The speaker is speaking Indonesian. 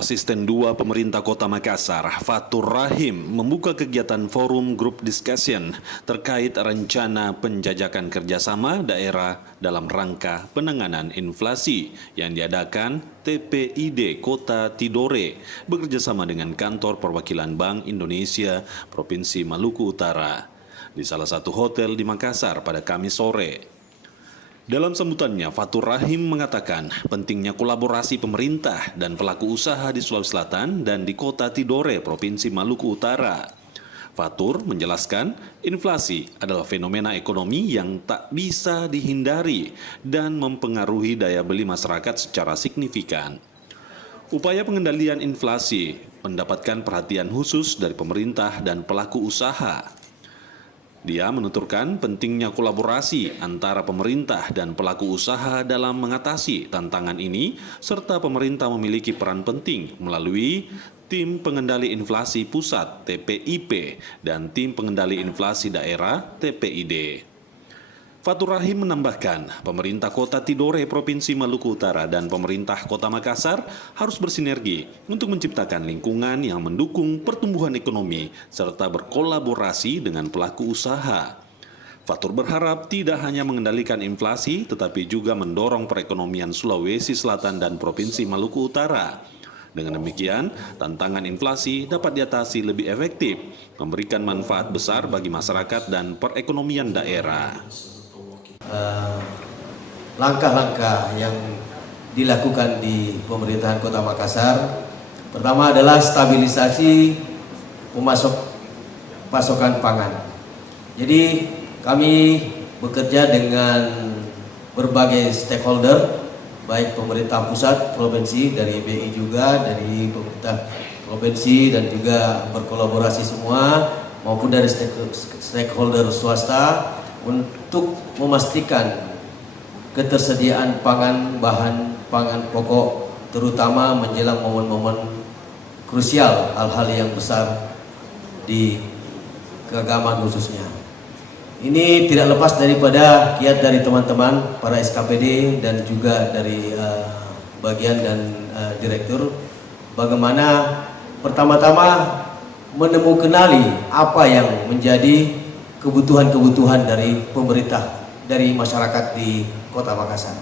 Asisten 2 Pemerintah Kota Makassar, Fatur Rahim, membuka kegiatan forum group discussion terkait rencana penjajakan kerjasama daerah dalam rangka penanganan inflasi yang diadakan TPID Kota Tidore bekerjasama dengan Kantor Perwakilan Bank Indonesia Provinsi Maluku Utara di salah satu hotel di Makassar pada Kamis sore. Dalam sambutannya, Fatur Rahim mengatakan pentingnya kolaborasi pemerintah dan pelaku usaha di Sulawesi Selatan dan di Kota Tidore, Provinsi Maluku Utara. Fatur menjelaskan inflasi adalah fenomena ekonomi yang tak bisa dihindari dan mempengaruhi daya beli masyarakat secara signifikan. Upaya pengendalian inflasi mendapatkan perhatian khusus dari pemerintah dan pelaku usaha. Dia menuturkan pentingnya kolaborasi antara pemerintah dan pelaku usaha dalam mengatasi tantangan ini, serta pemerintah memiliki peran penting melalui Tim Pengendali Inflasi Pusat (TPIP) dan Tim Pengendali Inflasi Daerah (TPID). Fatur Rahim menambahkan, pemerintah Kota Tidore Provinsi Maluku Utara dan pemerintah Kota Makassar harus bersinergi untuk menciptakan lingkungan yang mendukung pertumbuhan ekonomi serta berkolaborasi dengan pelaku usaha. Fatur berharap tidak hanya mengendalikan inflasi tetapi juga mendorong perekonomian Sulawesi Selatan dan Provinsi Maluku Utara. Dengan demikian, tantangan inflasi dapat diatasi lebih efektif, memberikan manfaat besar bagi masyarakat dan perekonomian daerah. Langkah-langkah yang dilakukan di pemerintahan Kota Makassar, pertama adalah stabilisasi pasokan pangan. Jadi kami bekerja dengan berbagai stakeholder, baik pemerintah pusat, provinsi, dari BI juga, dari pemerintah provinsi dan juga berkolaborasi semua, maupun dari stakeholder swasta untuk memastikan ketersediaan bahan pangan pokok, terutama menjelang momen-momen krusial, hal-hal yang besar di keagamaan khususnya. Ini tidak lepas daripada kiat dari teman-teman para SKPD dan juga dari bagian dan direktur, bagaimana pertama-tama menemukanali apa yang menjadi kebutuhan-kebutuhan dari pemerintah, dari masyarakat di Kota Makassar.